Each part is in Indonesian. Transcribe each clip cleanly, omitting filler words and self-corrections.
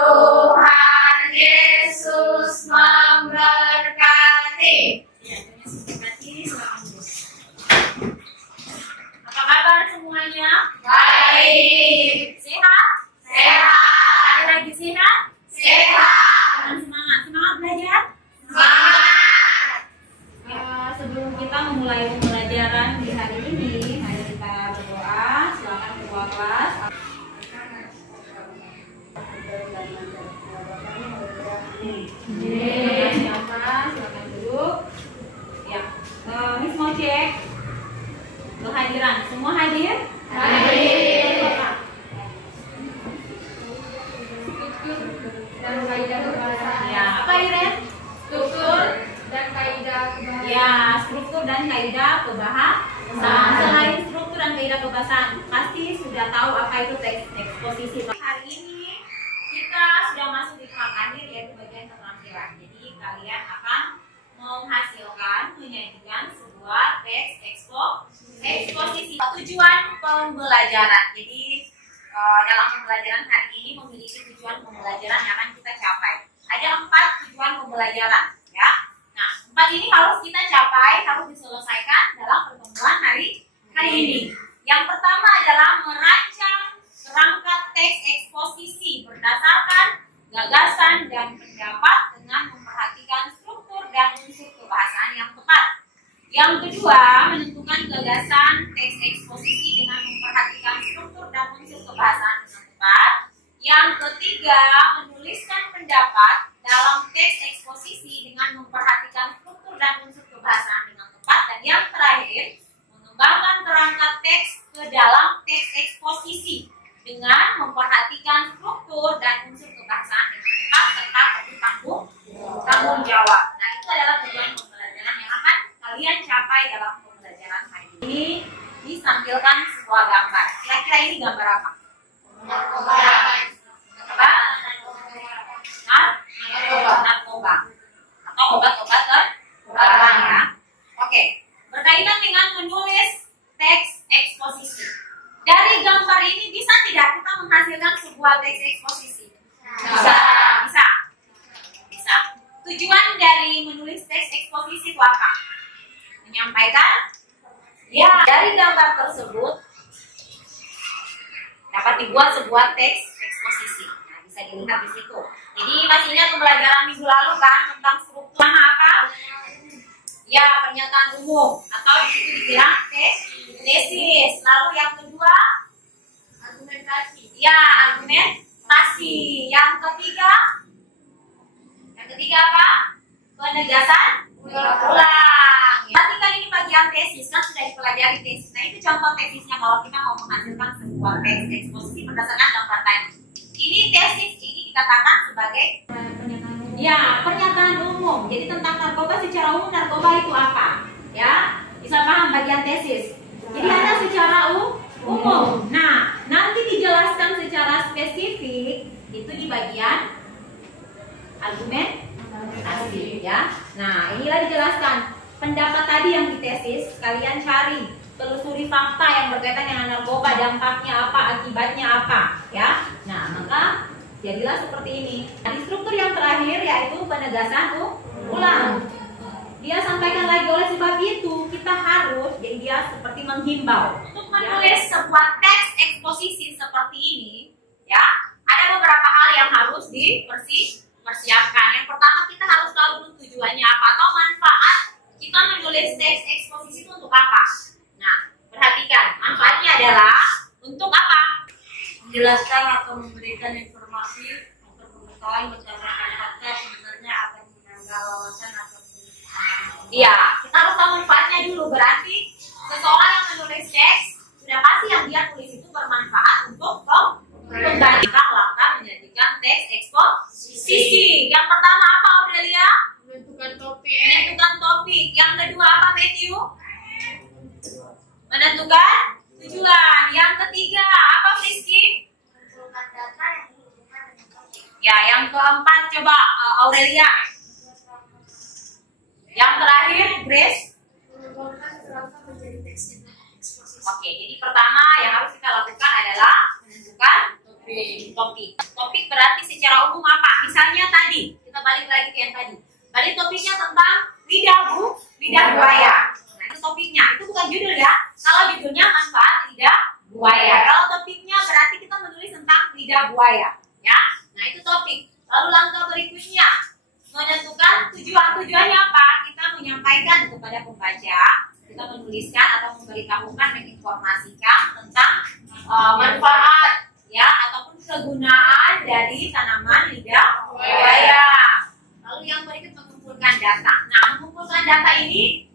Tuhan Yesus memberkati. Apa kabar semuanya? Baik. Sehat? Sehat. Ada lagi sehat? Sehat. Semangat. Semangat belajar? Semangat. Sebelum kita memulai pembelajaran di hari ini, mari kita berdoa. Silakan ketua kelas. Silakan duduk. Ya, Miss mau cek kehadiran. Semua hadir? Hadir. Dan kaidah kebahasaan. Ya, apa Iren? Struktur dan kaidah kebahasaan. Ya, struktur dan kaidah kebahasaan. Selain struktur dan kaidah kebahasaan, pasti sudah tahu apa itu teks eksposisi. Hari ini kita sudah masuk di tahap akhir, yaitu bagian keterampilan. Jadi kalian akan menghasilkan, menyajikan sebuah teks eksposisi. Tujuan pembelajaran. Jadi dalam pembelajaran hari ini memiliki tujuan pembelajaran yang akan kita capai. Ada 4 tujuan pembelajaran, ya. Nah, 4 ini harus kita capai, harus diselesaikan dalam pertemuan hari ini. Yang pertama adalah merancang kerangka teks eksposisi berdasarkan gagasan dan pendapat dengan memperhatikan struktur dan unsur kebahasaan yang tepat. Yang kedua, menentukan gagasan teks eksposisi dengan memperhatikan struktur dan unsur kebahasaan yang tepat. Yang ketiga, menuliskan pendapat dalam teks eksposisi dengan memperhatikan struktur dan unsur kebahasaan dengan tepat. Dan yang terakhir, mengembangkan kerangka teks ke dalam teks eksposisi dengan memperhatikan struktur dan unsur kebahasaan dengan tepat serta tanggung jawab. Nah, itu adalah tujuan pembelajaran yang akan kalian capai dalam pembelajaran hari ini. Ditampilkan sebuah gambar. Kira-kira ini gambar apa? Narkoba atau obat-obat terlarang, ya. Oke, berkaitan dengan menulis teks eksposisi. Dari gambar ini bisa tidak kita menghasilkan sebuah teks eksposisi? Bisa. Tujuan dari menulis teks eksposisi itu apa? Menyampaikan, ya, dari gambar tersebut dapat dibuat sebuah teks eksposisi. Nah, bisa dilihat di situ. Jadi masih ingat pembelajaran minggu lalu kan tentang struktur apa? Ya, pernyataan umum atau di situ dibilang tesis. Lalu yang kedua, Argumentasi. ya, argumentasi. Yang ketiga apa? Penegasan ulang. Perhatikan ini bagian tesis, kan sudah dipelajari tesis. Nah, itu contoh tesisnya kalau kita mau menghasilkan sebuah teks eksposisi berdasarkan gambar tadi. Ini tesis ini dikatakan sebagai pernyataan umum. Jadi tentang narkoba secara umum, narkoba itu apa? Ya, bisa paham bagian tesis. Jadi ada secara umum. Nah, nanti dijelaskan secara spesifik itu di bagian argumentasi, ya. Nah, inilah dijelaskan pendapat tadi yang ditesis. Kalian cari, telusuri fakta yang berkaitan dengan narkoba, dampaknya apa, akibatnya apa, ya. Nah, maka jadilah seperti ini. Nah, di struktur yang terakhir yaitu penegasan ulang. Dia sampaikan lagi, oleh sebab itu kita harus, jadi dia seperti menghimbau untuk menulis sebuah teks eksposisi seperti ini, ya. Ada beberapa hal yang harus dipersiapkan. Yang pertama, kita harus tahu dulu tujuannya apa atau manfaat kita menulis teks eksposisi itu untuk apa. Nah, perhatikan, manfaatnya adalah untuk apa? Menjelaskan atau memberikan informasi untuk pengetahuan berdasarkan fakta sebenarnya akan menambah wawasan atau Iya, kita harus tahu manfaatnya dulu. Berarti seseorang yang menulis teks sudah pasti yang dia tulis itu bermanfaat untuk pembagikan langkah menyajikan teks eksposisi. Yang pertama apa, Aurelia? menentukan topik. Menentukan topik. Yang kedua apa, Matthew? Menentukan tujuan. Yang ketiga, apa Rizky? Mengumpulkan data yang dihubungkan dengan topik. Ya, yang keempat coba Aurelia. Yang terakhir Grace. Mengumpulkan serangkaian menjadi teks eksposisi. Oke, jadi pertama yang harus kita lakukan adalah menentukan topik. Topik berarti secara umum apa? Misalnya tadi, kita balik lagi ke yang tadi. Tadi topiknya tentang lidah buaya. Nah, itu topiknya. Itu bukan judul ya. Kalau judulnya manfaat lidah buaya. Kalau topiknya berarti kita menulis tentang lidah buaya, ya. Nah, itu topik. Lalu langkah berikutnya menentukan tujuannya apa? Kita menyampaikan kepada pembaca, kita menuliskan atau memberitahukan, menginformasikan tentang manfaat, ya, ataupun kegunaan dari tanaman lidah buaya. Lalu yang berikut mengumpulkan data. Nah, mengumpulkan data ini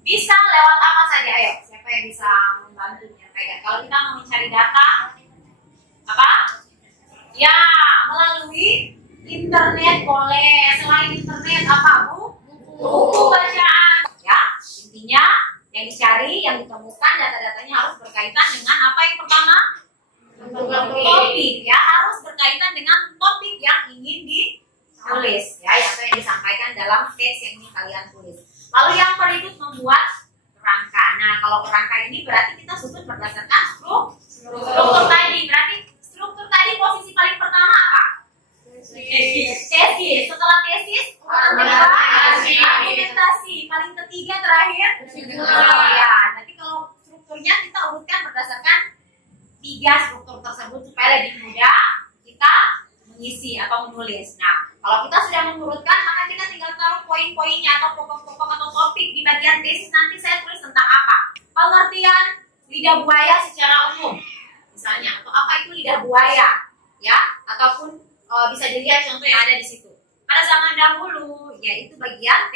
bisa lewat apa saja? Ayo, siapa yang bisa membantu menyampaikan? Kalau kita mau mencari data, apa? Ya, melalui internet boleh. Selain internet apa, Bu? Buku bacaan. Ya, intinya yang dicari, yang ditemukan data-datanya harus berkaitan dengan apa yang pertama? Topik, ya, harus berkaitan dengan topik yang ingin ditulis, ya, yang disampaikan dalam teks yang ingin kalian tulis. Lalu yang berikut membuat kerangka. Nah, kalau kerangka ini berarti kita susun berdasarkan struktur tadi. Berarti struktur tadi posisi paling pertama apa? Tesis. Setelah tesis, argumentasi. Paling ketiga terakhir. Ya, nanti kalau strukturnya kita urutkan berdasarkan 3 struktur tersebut supaya lebih mudah kita mengisi atau menulis. Nah, kalau kita sudah mengurutkan, maka kita tinggal taruh poin-poinnya atau pokok-pokok atau topik di bagian tesis. Nanti saya tulis tentang apa? Pengertian lidah buaya secara umum, misalnya, atau apa itu lidah buaya, ya, ataupun bisa dilihat contoh yang ada di situ. Pada zaman dahulu, yaitu bagian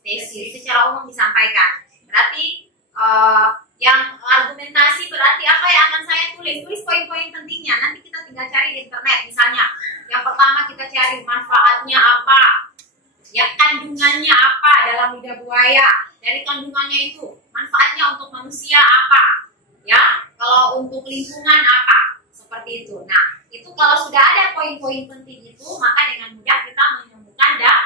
tesis secara umum disampaikan. Berarti yang argumentasi berarti apa yang akan saya tulis? Tulis poin-poin pentingnya. Nanti kita tinggal cari di internet. Misalnya, yang pertama kita cari manfaatnya apa, ya, kandungannya apa dalam lidah buaya. Dari kandungannya itu, manfaatnya untuk manusia apa, ya, kalau untuk lingkungan apa, seperti itu. Nah, itu kalau sudah ada poin-poin penting itu, maka dengan mudah kita menemukan data.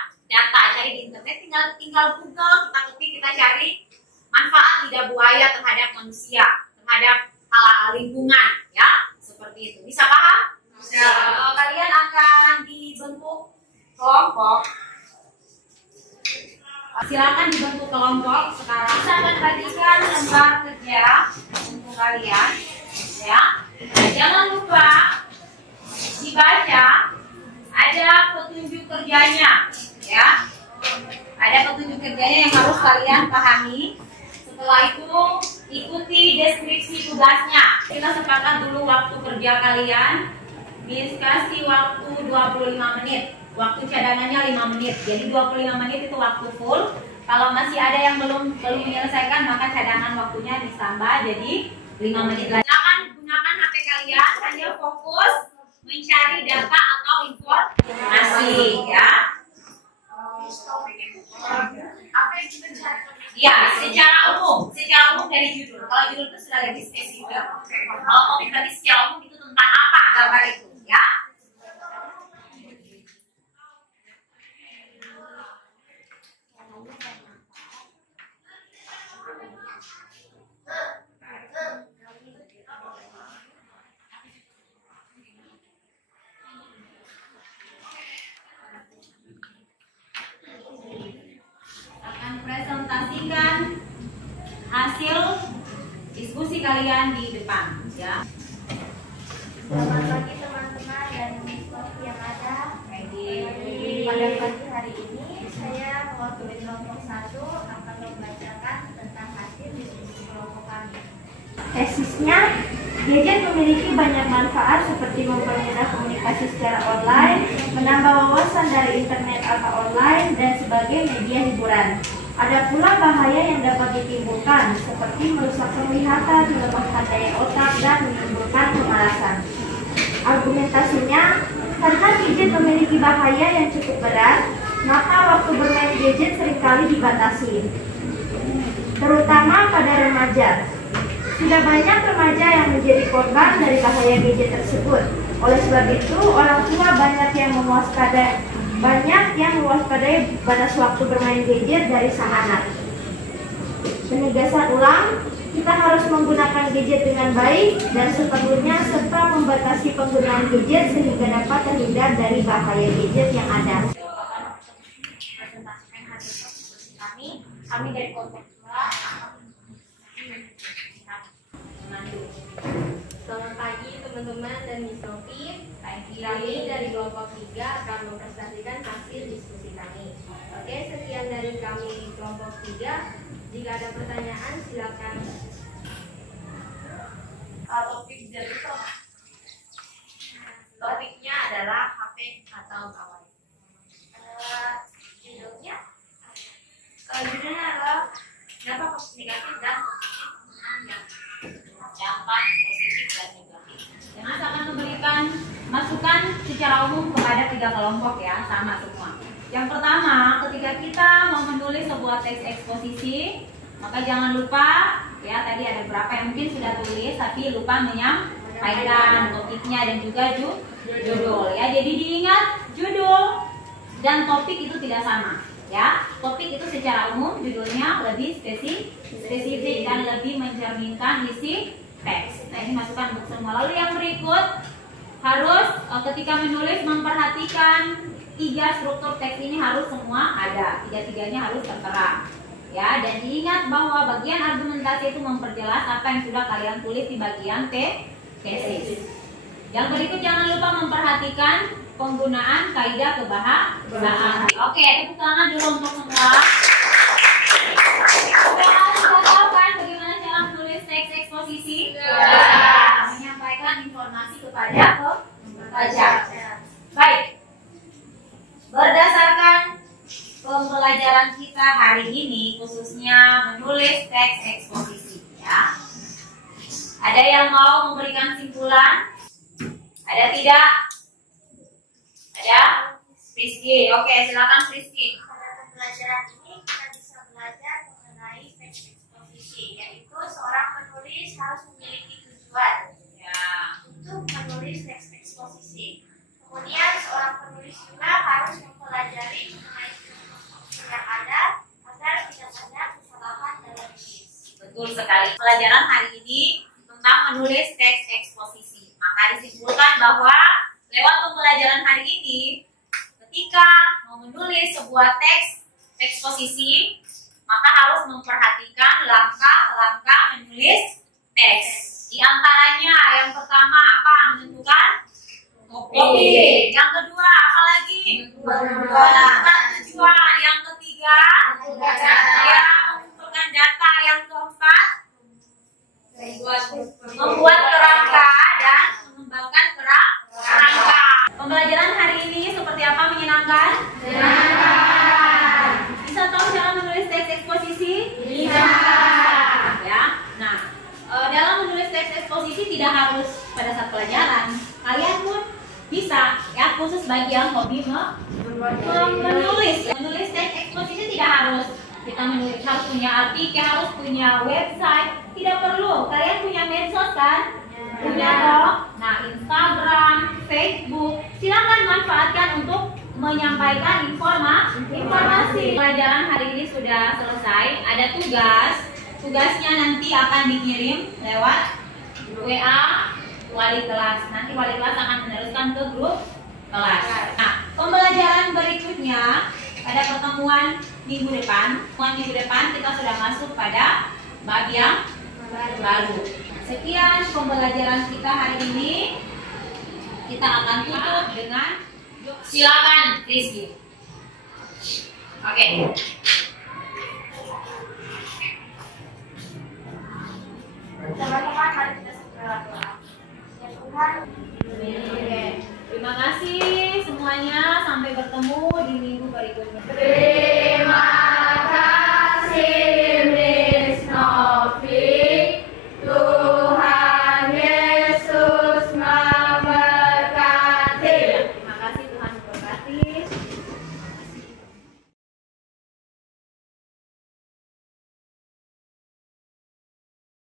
Cari di internet, tinggal Google, kita ketik, kita cari manfaat lidah buaya terhadap manusia, terhadap hal lingkungan, ya, seperti itu. Bisa paham? Bisa. Kalian akan dibentuk kelompok. Silakan dibentuk kelompok sekarang. Saya akan bagikan lembar kerja untuk kalian, ya. Jangan lupa dibaca. Ada petunjuk kerjanya, ya. Ada petunjuk kerjanya yang harus kalian pahami. Setelah itu ikuti deskripsi tugasnya. Kita sepakat dulu waktu kerja kalian. Kasih waktu 25 menit. Waktu cadangannya 5 menit. Jadi 25 menit itu waktu full. Kalau masih ada yang belum menyelesaikan, maka cadangan waktunya ditambah jadi 5 menit lagi. Silakan gunakan HP kalian, hanya fokus mencari data atau informasi, ya. Apa yang kita cari? Ya, secara umum dari judul. Kalau judul itu sudah lebih spesifik. Kalau topik berarti secara umum itu tentang apa gambar itu, ya. Presentasikan hasil diskusi kalian di depan, ya. Selamat pagi teman-teman dan seperti yang ada pada pagi hari ini, saya mewakili kelompok 1 akan membacakan tentang hasil diskusi kelompok kami. Tesisnya, gadget memiliki banyak manfaat seperti mempermudah komunikasi secara online, menambah wawasan dari internet atau online, dan sebagai media hiburan. Ada pula bahaya yang dapat ditimbulkan, seperti merusak penglihatan, melemahkan daya otak, dan menimbulkan kemalasan. Argumentasinya, karena gadget memiliki bahaya yang cukup berat, maka waktu bermain gadget seringkali dibatasi, terutama pada remaja. Sudah banyak remaja yang menjadi korban dari bahaya gadget tersebut. Oleh sebab itu, orang tua banyak yang mewaspadai batas waktu bermain gadget dari sang anak. Penegasan ulang, kita harus menggunakan gadget dengan baik dan seperlunya serta membatasi penggunaan gadget sehingga dapat terhindar dari bahaya gadget yang ada. Kami dari kelompok 2. Selamat pagi teman-teman dan Miss Novi. Kami dari kelompok 3 akan mempresentasikan hasil diskusi kami. Oke, sekian dari kami kelompok 3. Jika ada pertanyaan silakan. Topik dari topiknya adalah HP atau kawan. Judulnya adalah dampak negatif dan dampak positif dan negatif. Yang akan memberikan masukan secara umum kepada 3 kelompok ya, sama semua. Yang pertama, ketika kita mau menulis sebuah teks eksposisi, maka jangan lupa ya, tadi ada beberapa yang mungkin sudah tulis tapi lupa menyampaikan topiknya dan juga judul ya. Jadi diingat judul dan topik itu tidak sama ya. Topik itu secara umum, judulnya lebih spesifik dan lebih mencerminkan isi teks. Nah, ini masukan untuk semua. Lalu yang berikut, harus ketika menulis memperhatikan 3 struktur teks ini harus semua ada. 3-tiganya harus tertera. Ya, dan diingat bahwa bagian argumentasi itu memperjelas apa yang sudah kalian tulis di bagian tesis. Yang berikut jangan lupa memperhatikan penggunaan kaidah kebahasaan. Oke, tepuk tangan dulu untuk semua. Sudah tahu kan bagaimana cara menulis teks eksposisi? Menyampaikan informasi kepada pembaca. Baik. Berdasarkan pembelajaran kita hari ini, khususnya menulis teks eksposisi ya. Ada yang mau memberikan simpulan? Ada tidak? Ada? Rizky, oke, silakan Rizky. Pada pembelajaran ini kita bisa belajar mengenai teks eksposisi, yaitu seorang penulis harus memiliki tujuan untuk menulis teks eksposisi. Kemudian seorang penulis juga harus mempelajari mengenai yang ada agar tidak ada kesalahan dalam tulis. Betul sekali. Pelajaran hari ini tentang menulis teks eksposisi. Maka disimpulkan bahwa lewat pembelajaran hari ini, ketika mau menulis sebuah teks eksposisi, maka harus memperhatikan langkah-langkah menulis teks. Di antaranya yang pertama apa? Menentukan topik. Yang kedua apa lagi? Menentukan tujuan. Yang ketiga ya, mengumpulkan data. Yang keempat membuat kerangka dan mengembangkan kerangka. Pembelajaran hari ini seperti apa? Menyenangkan? Menyenangkan. Bisa tahu cara menulis teks eksposisi? Bisa. Ya. Nah, dalam menulis teks eksposisi tidak harus pada saat pelajaran. Kalian pun bisa ya, khusus bagi yang hobi menulis. Menulis teks eksposisi tidak harus kita menulis, harus punya artikel, harus punya website. Tidak perlu. Kalian punya medsos kan? Punya dong. Nah, Instagram, Facebook, silakan manfaatkan untuk menyampaikan informasi. Pelajaran hari ini sudah selesai. Ada tugas. Tugasnya nanti akan dikirim lewat WA wali kelas. Nanti wali kelas akan meneruskan ke grup kelas. Nah, pembelajaran berikutnya pada pertemuan minggu depan. Minggu depan kita sudah masuk pada bab yang baru. Sekian pembelajaran kita hari ini. Kita akan tutup dengan silakan Rizky. Oke. Teman-teman, mari kita segera doa. Ya Tuhan, Terima kasih semuanya. Sampai bertemu di minggu berikutnya.